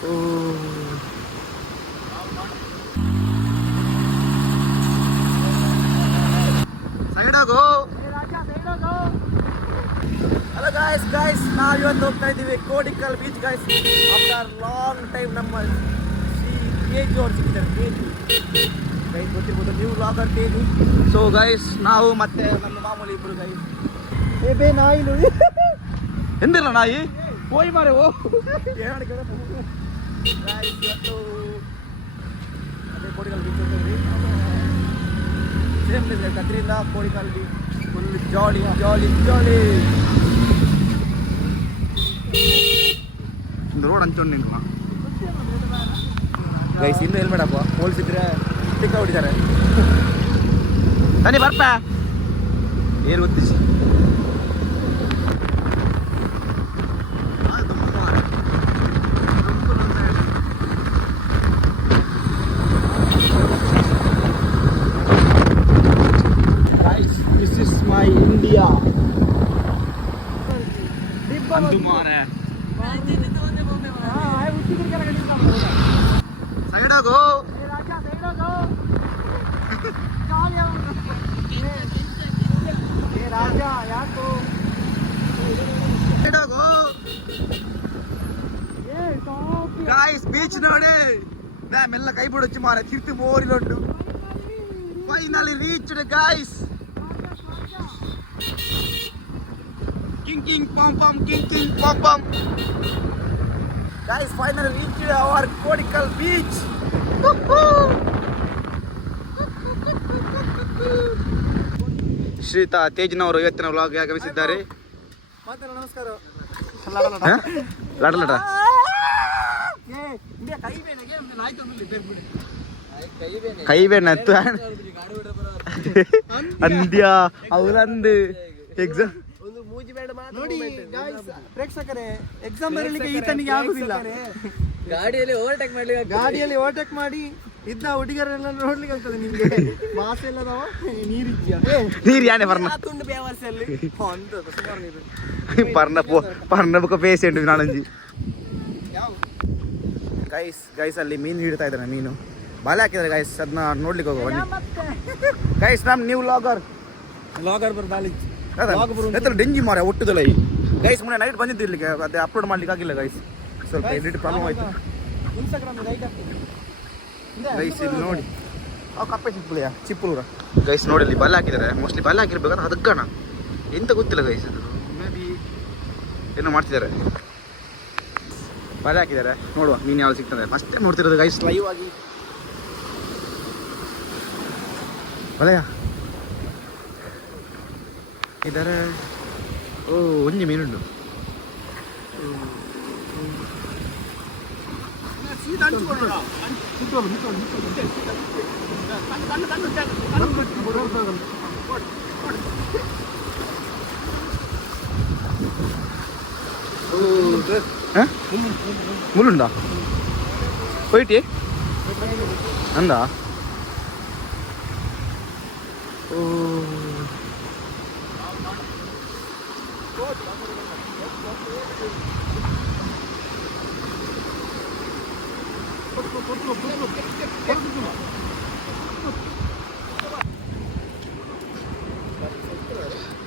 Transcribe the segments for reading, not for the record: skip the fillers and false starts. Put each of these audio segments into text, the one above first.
Side ಹೋಗು. Hello guys ನಾವು ಇವತ್ತು ಹೋಗ್ತಾ ಇದ್ದೀವಿ Kodikal beach guys. After long time ನಮ್ಮ ತೇಜು ಅವ್ರು ಸಿಗ್ತಾರೆ. ತೇಜು ಗೈಸ್ ಗೊತ್ತಿರ್ಬೋದು, ನೀವು ಲಾಗರ್ ತೇಜು. ಸೊ ಗೈಸ್ ನಾವು ಮತ್ತೆ ನಮ್ಮ ಮಾಮೂಲಿ ಇಬ್ಬರು ಗೈಸ್. ಬೇ ನಾಯಿ ಎಂದಿಲ್ಲ ನಾಯಿ ಹೋಯ್ ಮಾರೆ ಓ ಇವತ್ತು ಅದೇ ಕೋಡಿಕಲ್ ಬೀಚ್ ಹೋಗ್ತೀವಿ. ಸೇಮ್ ಪ್ಲೇಸ್ ಕದ್ರಿಂದ Kodikal beach full jolly jolly jolly. Road ಹಂಚೋಂಡು ನಿಂತು ಗೈಸ್. ಇನ್ನೂ ಹೇಳ್ಬೇಡಪ್ಪ, ಹೋಲ್ಸಿದ್ರೆ ಟಿಕ್ಕ ಹೊಡಿತಾರೆ. ಬನ್ನಿ ಬರ್ಪ ಏನು ಗೊತ್ತಿಸಿ my India. ಸೈಡ್ ಹೋಗು. ಗಾಯ್ಸ್ ಬೀಚ್ ನೋಡಿ ಮೆಲ್ಲ ಕೈ ಬಿಡೊಚ್ಚು ಮಾರೆ ತಿರ್ತಿ ಮೋರಿಲೊಂಡು. Finally reached guys. King pom pom guys, finally reached our Kodikal beach. Shritha ತೇಜ್ನವರು ಇವತ್ತಿನ ವ್ಲಾಗ್ ಆಗಮಿಸಿದ್ದಾರೆ. ನಮಸ್ಕಾರ. ಲಡ ಕೈ ಬೇನ ಅಂದ್ಯ ಅವಲಂದು ಎಕ್ಸಾಮ್ ನೋಡಿ ಗಾಯ್ಸ್. ಪ್ರೇಕ್ಷಕರೇ, ಎಕ್ಸಾಮ್ ಬರಲಿಕ್ಕೆ ಈತನಿಗೆ ಆಗುದಿಲ್ಲ. ಗಾಡಿಯಲ್ಲಿ ಓವರ್ಟೇಕ್ ಮಾಡಿ ಇದ್ದ ಹುಡುಗರೆಲ್ಲ ನೋಡ್ಲಿಕ್ಕೆ ಆಗ್ತದೆ. ನಿಮ್ಗೆ ಮಾಸ ಎಲ್ಲದವ ನೀರು ಯಾನೆ ಪರ್ನಬ ಪೇಸೆಂಟ್ ನಾಳಂಜಿ ಗೈಸ್ ಅಲ್ಲಿ ಮೀನು ಹಿಡ್ತಾ ಇದ್ದಾರೆ. ಮೀನು ಬಾಲೆ ಹಾಕಿದ್ದಾರೆ ಗೈಸ್. ಅದನ್ನ ನೋಡ್ಲಿಕ್ಕೆ ಹೋಗುವ ಗೈಸ್. ನಮ್ ನ್ಯೂ ಲಾಗರ್ ಬರ್ದಾಲಿ ಡೆಂಜಿ ಮಾರ ಒಟ್ಟದಲ್ಲ ಈ ಗೈಸ್. ಮೊನ್ನೆ ನೈಟ್ ಬಂದಿದ್ದು ಇಲ್ಲಿಗೆ, ಅದೇ ಅಪ್ಲೋಡ್ ಮಾಡ್ಲಿಕ್ಕೆ ಆಗಿಲ್ಲ ಗೈಸ್, ಸ್ವಲ್ಪ ಎಡಿಟ್ ಪ್ರಾಬ್ಲಮ್ ಆಯ್ತು ಗೈಸ್. ಇಲ್ಲಿ ನೋಡಿ ಕಪ್ಪೆ ಚಿಪ್ಪಲೂರ ಗೈಸ್. ನೋಡಿ ಅಲ್ಲಿ ಬಲೆ ಹಾಕಿದ್ದಾರೆ. ಮೋಸ್ಟ್ಲಿ ಬಲೆ ಹಾಕಿರ್ಬೇಕಂದ್ರೆ ಅದಕ್ಕಣ ಎಂತ ಗೊತ್ತಿಲ್ಲ ಗೈಸ್. ಅದು ಮೇ ಬಿ ಏನೋ ಮಾಡ್ತಿದ್ದಾರೆ, ಬಲೆ ಹಾಕಿದ್ದಾರೆ. ನೋಡುವ ಮೀನು ಯಾವ್ದು ಸಿಗ್ತದೆ. ಫಸ್ಟ್ ಟೈಮ್ ನೋಡ್ತಿರೋದು ಗೈಸ್ ಲೈವ್ ಆಗಿ ಬಲೆಯ ಇದ್ದಾರೆ. ಓ ಒಂಜಿ ಮೀನುಂಡು. ಮುಳ್ಳುಂಡ పోయిటి అందా ఓ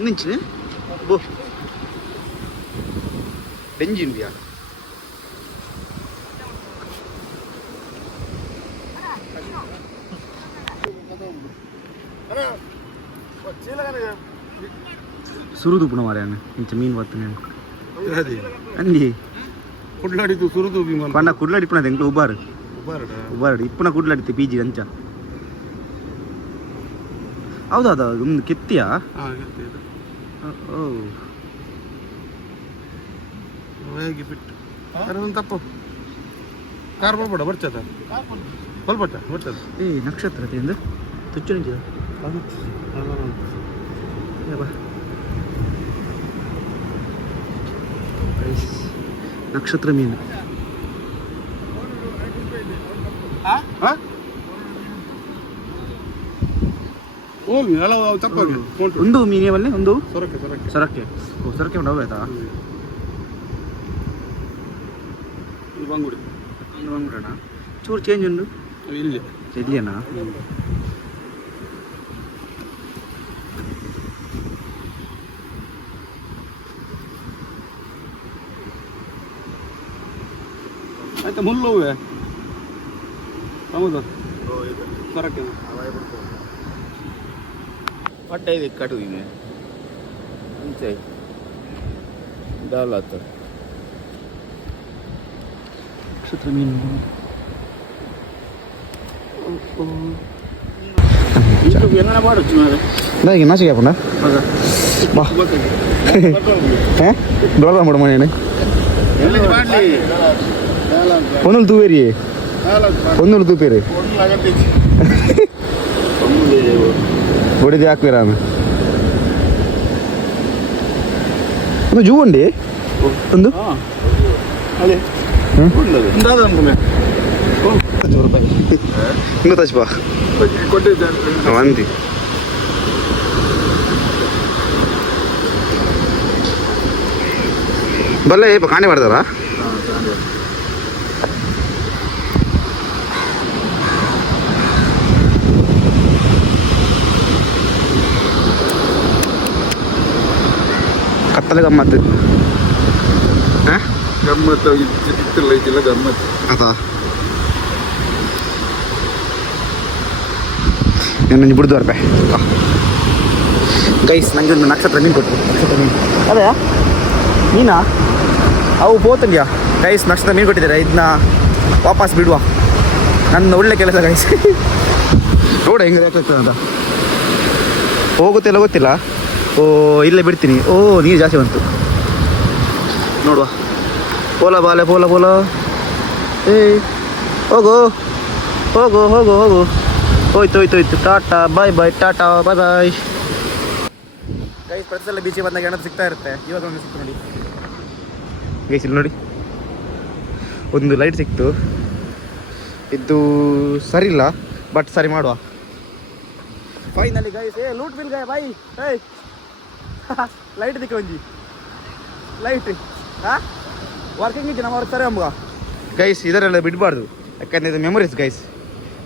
నుంచి బో బెంజ్ ఇండియా ಸುರುದು ಪುಣ ಮಾರ್ಯಾನ ಇಂಚ ಮೀನು ಬರ್ತನೆ ಅಂದಿ ಕುಡ್ಲಾಡಿತು ಸುರುದು ಪಂಡ ಕುಡ್ಲಾಡಿ ಪುಣ ಎಂಕ್ಲು ಉಬಾರು ಉಬಾರು ಇಪ್ಪುನ ಕುಡ್ಲಾಡಿತೆ ಪಿ ಜಿ ಅಂಚ ಹೌದಾ ಒಂದು ಕೆತ್ತಿಯಾ ಓ ಹೇಗೆ ಬಿಟ್ಟು ಒಂದು ತಪ್ಪು ಕಾರ್ ಬರ್ಬೇಡ ಬರ್ಚದ ಬಲ್ಬಟ್ಟ ಬರ್ತದ ಏ ನಕ್ಷತ್ರ ಎಂದು ತುಚ್ಚು ನಿಂಚಿದ ನಕ್ಷತ್ರ ಮೀನು ಒಂದು ಮೀನೇ ಬಲ್ಲೆ ಒಂದು ಸೊರಕ್ಕೆ ಸೊರಕ್ಕೆ ಉಂಟು ಆಯ್ತಾ ಬಂಗುಡಿ ಮಂಗ್ಳೂರಣ್ಣ ಚೂರು ಚೇಂಜ್ ಉಂಟು ಇಲ್ಲಿ ಇಲ್ಲಿಯಣ್ಣ ಆಯ್ತಾ ಮುಲ್ಲುವೆ ಹೌದು ಕರೆಕ್ಟ್ फट है कटुई में नीचे डाला तो ನಕ್ಷತ್ರ ಮೀನು ಎಂಗನ ಮಾಡచ్చు ಮಾರೆ ನನಗೆ ನಾಚಿಕೆ ಹಾಕೊಂಡ ಬಾ ದೊಡ್ಡ ಮಾಡು ಮನೆ ಎಲ್ಲಿ ಮಾಡ್ಲಿ ಒಂದೊಂದು ತೂವೇರಿ ಒಂದೊಂದು ತೂಪೇರಿ ಹೊಡೆದು ಹಾಕ್ಬೇರ ಒಂದು ಜೂ ಉಂಡಿ ಒಂದು ಅದೇ ಇನ್ನೂ ತಚ್ಚಬಾ ಕೊಟ್ಟಿದ್ದೆ ಅಂದಿ ಬಲ್ಲ ಏಪ ಕಾಣೆ ಮಾಡ್ತಾರ ಕತ್ತಲೆ ಗಮ್ಮತ್ತು ಗಮ್ಮತ್ತು ಇತ್ತಿಲ್ಲ ಇದ್ದಿಲ್ಲ ಗಮ್ಮತ್ತು ಅದಾ ಇನ್ನೊಂದು ಬಿಡ್ದು ರೂಪಾಯಿ ಗೈಸ್ ನನಗೆ ಒಂದು ನಕ್ಷತ್ರ ಮೀನು ಕೊಟ್ಟು ನಕ್ಷತ್ರ ಮೀನು ಅದೇ ಮೀನಾ ಅವು ಹೋತಂದ್ಯಾ ಗೈಸ್ ನಕ್ಷತ್ರ ಮೀನು ಕೊಟ್ಟಿದ್ದಾರೆ ಇದನ್ನ ವಾಪಸ್ ಬಿಡುವ ನನ್ನ ಒಳ್ಳೆ ಕೆಲಸ ಗೈಸ್ ನೋಡ ಹೆಂಗೆ ಯಾಕಾಗ್ತದೆ ಅಂತ ಹೋಗುತ್ತಿಲ್ಲ ಗೊತ್ತಿಲ್ಲ ಓ ಇಲ್ಲೇ ಬಿಡ್ತೀನಿ ಓ ನೀರು ಜಾಸ್ತಿ ಬಂತು ನೋಡುವ ಪೋಲ ಬಾಲೆ ಪೋಲ ಪೋಲ ಏಯ್ ಹೋಗು ಹೋಗು ಹೋಗು ಹೋಗು ಹೋಯ್ತು ಹೋಯ್ತು ಹೋಯ್ತು ಟಾಟಾ ಬಾಯ್ ಬಾಯ್ ಟಾಟಾ ಬಾಯ್ ಬಾಯ್ ಗೈಸ್ ಪ್ರತಿ ಸಲ ಬೀಚಿಗೆ ಬಂದಾಗ ಏನಾದ್ರು ಸಿಗ್ತಾ ಇರುತ್ತೆ ಇವಾಗ ಒಂದು ಸಿಕ್ತು ನೋಡಿ ಗೈಸ್ ಇಲ್ಲಿ ನೋಡಿ ಒಂದು ಲೈಟ್ ಸಿಕ್ತು ಇದು ಸರಿ ಇಲ್ಲ ಬಟ್ ಸರಿ ಮಾಡುವ ಫೈನಲಿ ಗೈಸ್ ಏ ಲೂಟ್ ಬಿಲ್ ಗಾಯ ಬಾಯ್ ಏಯ್ ಲೈಟ್ ದಿಕ್ಕ ಒಂಜಿ ಲೈಟ್ ಹಾಂ ವರ್ಕಿಂಗ್ ಇತ್ತು ನಮ್ಮ ತಾರೆ ಅಮ್ಗ ಗೈಸ್ ಇದರೆಲ್ಲ ಬಿಡಬಾರ್ದು ಯಾಕಂದರೆ ಇದು ಮೆಮೊರೀಸ್ ಗೈಸ್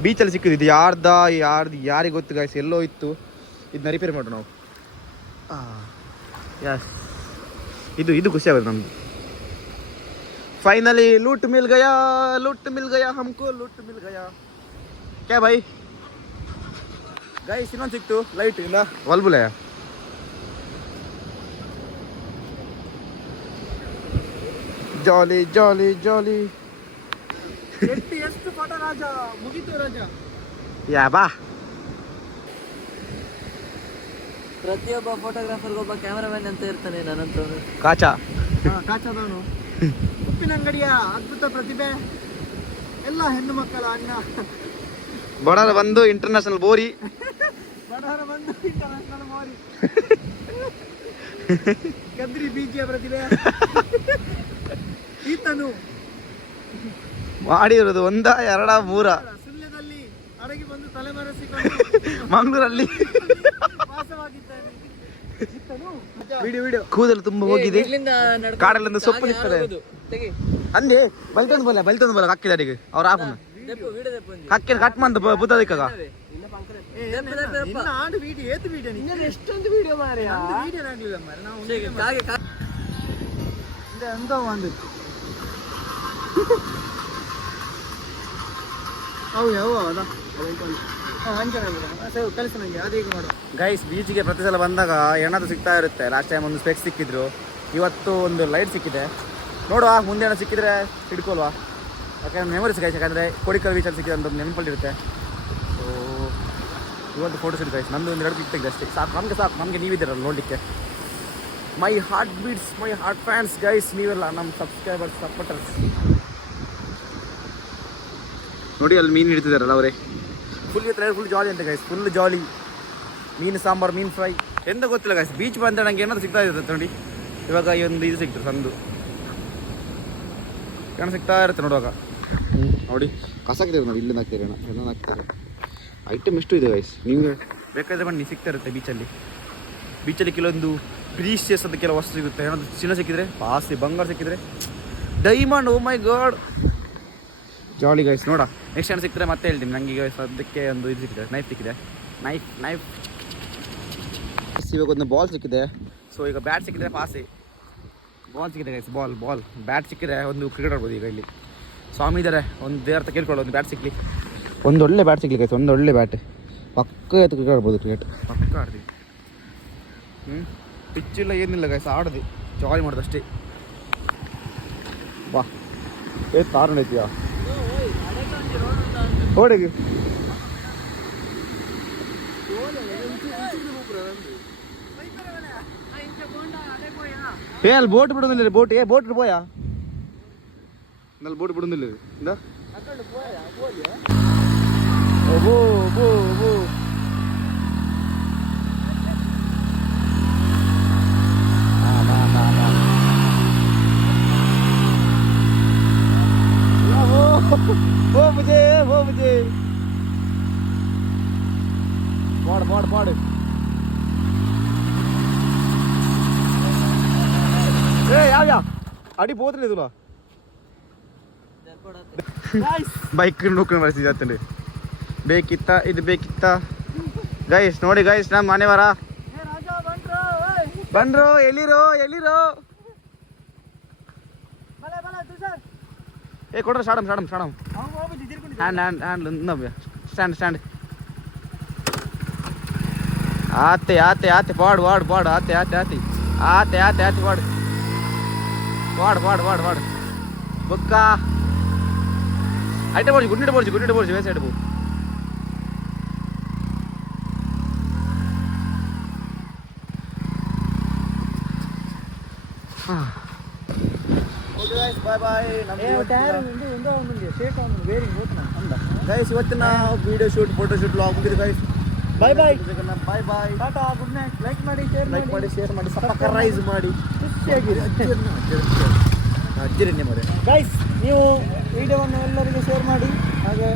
ಬೀಚಲ್ಲಿ ಸಿಕ್ಕಿದ್ದು ಇದು ಯಾರಿಗೆ ಗೊತ್ತು ಗೈಸ್ ಎಲ್ಲೋ ಇತ್ತು ಇದನ್ನ ರಿಪೇರ್ ಮಾಡೋಣ ನಾವು ಯಸ್ ಇದು ಖುಷಿ ಆಗುತ್ತೆ ನಮ್ಮದು ಫೈನಲಿ ಲೂಟ್ ಮಿಲ್ ಗಯಾ ಹಮ್ಕೋ ಲೂಟ್ ಮಿಲ್ ಗಯಾ ಕ್ಯಾ ಭಾಯ್ ಗೈಸ್ ಇನ್ನೊಂದು ಸಿಕ್ತು ಲೈಟ್ ಇಲ್ಲ ವಲ್ಬುಲೆ ಜಾಲಿ ಜಾಲಿ ಜಾಲಿ ಎಷ್ಟು ಫೋಟೋ ರಾಜ ಮುಗಿತು ರಾಜ ಯಾ ಬಾ ಪ್ರತಿಯೊಬ್ಬ ಫೋಟೋಗ್ರಾಫರ್ಗೆ ಒಬ್ಬ ಕ್ಯಾಮರಾಮನ್ ಅಂತ ಇರ್ತಾನೆ ನನ್ನಂತವನು ಕಾಚಾ ಕಾಚದವನು ಉಪ್ಪಿನ ಅಂಗಡಿಯ ಅದ್ಭುತ ಪ್ರತಿಭೆ ಎಲ್ಲ ಹೆಣ್ಣು ಮಕ್ಕಳ ಅಣ್ಣ ಬಡವರ ಬಂದು ಇಂಟರ್ನ್ಯಾಷನಲ್ ಬೋರಿ ಬಡವರ ಬಂದು ಇಂಟರ್ನ್ಯಾಷನಲ್ ಮೋರಿ ಕದ್ರಿ ಬೀಜಿಯ ಪ್ರತಿಭೆ ಈತನು ಮಾಡಿರೋದು ಒಂದ ಎರಡ ಮೂರ ಸುಳ್ಯದಲ್ಲಿ ಅಡಗಿ ಬಂದು ತಲೆಮರೆಸಿಕೊಂಡು ಮಂಗಳೂರಲ್ಲಿ ವಾಸವಾಗಿದ್ದಾನೆ ಕೂದಲು ತುಂಬಾ ಹೋಗಿದೆ ಕಾಡಲ್ಲಿಂದ ಸೊಪ್ಪು ನಿಂತದೆ ಅಂದೆ ಬಲ್ತೊಂದು ಬಲ ಹಕ್ಕಿದ ಅಡಿಗೆ ಅವ್ರ ಆಪನ ಹಕ್ಕಿನ ಕಟ್ ಮಂದ ಬುದ್ಧದಿಕ್ಕಾಗ ಎಷ್ಟೊಂದು ವಿಡಿಯೋ ಮಾರಿ ಎಂತ ಒಂದು ಗೈಸ್ ಬೀಚಿಗೆ ಪ್ರತಿ ಸಲ ಬಂದಾಗ ಏನಾದ್ರು ಸಿಗ್ತಾ ಇರುತ್ತೆ ಲಾಸ್ಟ್ ಟೈಮ್ ಒಂದು ಸ್ಪೆಕ್ಸ್ ಸಿಕ್ಕಿದ್ರು ಇವತ್ತು ಒಂದು ಲೈಟ್ ಸಿಕ್ಕಿದೆ ನೋಡುವ ಮುಂದೆ ಏನೋ ಸಿಕ್ಕಿದ್ರೆ ಹಿಡ್ಕೊಲ್ವಾ ಯಾಕಂದ್ರೆ ಮೆಮೊರೀಸ್ ಗೈಸ್ ಯಾಕಂದರೆ ಕೋಡಿಕಲ್ ಬೀಚಲ್ಲಿ ಸಿಕ್ಕಿದೆ ಅಂತ ನೆನಪಲ್ಲಿರುತ್ತೆ ಸೊ ಇವತ್ತು ಫೋಟೋಸ್ ಇರುತ್ತೆ ಗೈಸ್ ನಂದು ಒಂದು ಎರಡು ಪಿಕ್ ತೆಗೆದು ಅಷ್ಟೇ ಸಾಕು ನಮಗೆ ನೀವಿದ್ದೀರಲ್ಲ ನೋಡಲಿಕ್ಕೆ my heart beats my heart fans guys ನೀವೆಲ್ಲ ನಮ್ಮ ಸಬ್ಸ್ಕ್ರೈಬರ್ಸ್ ಸಪೋರ್ಟರ್ಸ್ ನೋಡಿ ಅಲ್ಲಿ ಮೀನು ಹಿಡಿತಿದ್ದಾರಲ್ಲ ಅವರೇ ಫುಲ್ ಜಾಲಿ ಅಂತ ಗೈಸ್ ಫುಲ್ ಜಾಲಿ ಮೀನು ಸಾಂಬಾರು ಮೀನು ಫ್ರೈ ಎಂತ ಗೊತ್ತಿಲ್ಲ ಗೈಸ್ ಬೀಚ್ ಬಂದರೆ ನಂಗೆ ಏನಾದ್ರು ಸಿಗ್ತಾ ಇರುತ್ತೆ ನೋಡಿ ಇವಾಗ ಈ ಒಂದು ಇದು ಸಿಕ್ತು ಸಂದು ಏನೋ ಸಿಗ್ತಾ ಇರುತ್ತೆ ನೋಡುವಾಗ ನೋಡಿ ಕಸ ಹಾಕ್ತಾರೆ ನೋಡಿ ಇಲ್ಲಿಂದ ಹಾಕ್ತಾರೆ ಏನೋ ಹಾಕ್ತಾರೆ ಐಟಮ್ ಎಷ್ಟು ಇದೆ ಗೈಸ್ ನಿಮಗೆ ಬೇಕಾದರೆ ಬನ್ನಿ ಸಿಗ್ತಾ ಇರುತ್ತೆ ಬೀಚಲ್ಲಿ ಕೆಲವೊಂದು ಪ್ರೀಶಿಯಸ್ ಅಂತ ಕೆಲವು ವಸ್ತು ಸಿಗುತ್ತೆ ಏನಾದ್ರು ಚಿನ್ನ ಸಿಕ್ಕಿದ್ರೆ ಪಾಸಿ ಬಂಗಾರ ಸಿಕ್ಕಿದ್ರೆ ಡೈಮಂಡ್ ಓ ಮೈ ಗಾಡ್ ಜಾಲಿ ಗೈಸ್ ನೋಡ ನೆಕ್ಸ್ಟ್ ಟೈಮ್ ಸಿಕ್ಕಿದ್ರೆ ಮತ್ತೆ ಹೇಳ್ತೀನಿ. ನನಗೆ ಈಗ ಸದ್ಯಕ್ಕೆ ಒಂದು ಇದು ಸಿಕ್ಕಿದೆ, ನೈಫ್ ಸಿಕ್ಕಿದೆ. ನೈಫ್ ಇವಾಗ ಒಂದು ಬಾಲ್ ಸಿಕ್ಕಿದೆ. ಸೊ ಈಗ ಬ್ಯಾಟ್ ಸಿಕ್ಕಿದ್ರೆ ಪಾಸಿ, ಬಾಲ್ ಸಿಕ್ಕಿದೆ ಗೈಸ್, ಬಾಲ್ ಬ್ಯಾಟ್ ಸಿಕ್ಕಿದ್ರೆ ಒಂದು ಕ್ರಿಕೆಟ್ ಆಡ್ಬೋದು. ಈಗ ಇಲ್ಲಿ ಸ್ವಾಮಿ ಇದ್ದಾರೆ, ಒಂದು ದೇವ್ರ ಕೇಳ್ಕೊಳ್ಳೋ ಒಂದು ಬ್ಯಾಟ್ ಸಿಕ್ಕಲಿ, ಒಂದು ಒಳ್ಳೆ ಬ್ಯಾಟ್ ಸಿಕ್ಲಿ ಗೈಸ್, ಒಂದು ಒಳ್ಳೆ ಬ್ಯಾಟ್ ಪಕ್ಕ ಎತ್ತು ಕ್ರಿಕೆಟ್ ಆಡ್ಬೋದು. ಕ್ರಿಕೆಟ್ ಪಕ್ಕ ಆಡ್ತೀವಿ. ಪಿಚ್ಚಿಲ್ಲ ಏನಿಲ್ಲ ಗೈಸ್, ಆಡ್ದು ಜಾಲಿ ಮಾಡೋದು ಅಷ್ಟೇ. ಬಾ ತಾರಣ ಐತಿಯಾ ಓಡಿಗೆ ಅಲ್ಲಿ ಬೋಟ್ ಬಿಡೋದಿಲ್ಲ, ಬೋಟ್ போயா நல்ல போட் ಬಿಡೋದಿಲ್ಲ இந்த ಓ वो मुझे पाड़ या अड़ी बहुत नहीं तुला ಬೈಕ್ ನೋಡ್ಕೊಂಡು ಬರ್ತೀವಿ ಜಾತ್ರೆ ಬೇಕಿತ್ತ ಗೈಸ್. ನೋಡಿ ಗೈಸ್, ನಮ್ಮ ಮನೆಯವರ ಬಂದ್ರು. ಎಲ್ಲಿರೋ ಏ ಕೊಡ್ರ ಶಾಡಮ್ ಸ್ಟ್ಯಾಂಡ್ ಆತೆ ಪಾಡ್ ಆತೆ ಪಾಡ್ ಬುಕ್ಕ ಐಟೆ ಬೋರ್ಜಿ ಗುಡ್ನಿಟ್ಟು ಬೋರ್ಜಿ ವೇ ಸೈಡ್ ಬೋ. ಗೈಸ್ ಇವತ್ತಿನ video shoot photo shoot log ಮುಗಿದು ಗೈಸ್. ಬಾಯ್ ಟಾಟಾ, ಗುಡ್ ನೈಟ್. ಲೈಕ್ ಮಾಡಿ ಶೇರ್ ಮಾಡಿ ಸಬ್ಸ್ಕ್ರೈಬ್ ಮಾಡಿ ಖುಷಿಯಾಗಿದೆ. ಅಜ್ಜಿರಣ್ಯ ಮರೆ ಗೈಸ್, ನೀವು ವಿಡಿಯೋವನ್ನು ಎಲ್ಲರಿಗೂ ಶೇರ್ ಮಾಡಿ, ಹಾಗೆ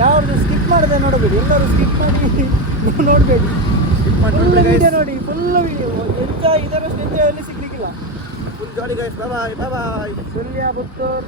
ಯಾರು ಸ್ಕಿಪ್ ಮಾಡದೆ ನೋಡಬೇಡಿ, ಎಲ್ಲರೂ ಸ್ಕಿಪ್ ಮಾಡಿ ನೋಡಬೇಡಿ. ಫುಲ್ ವಿಡಿಯೋ ನೋಡಿ, ಫುಲ್ ವಿಡಿಯೋ ಎಂಜಾಯ್. ಇದರಷ್ಟು ಎಂಜಾಯ್ ಎಲ್ಲಿ ಸಿಗ್ಲಿಕ್ಕಿಲ್ಲ. Full jolly guys. Bye Sullia Puttur.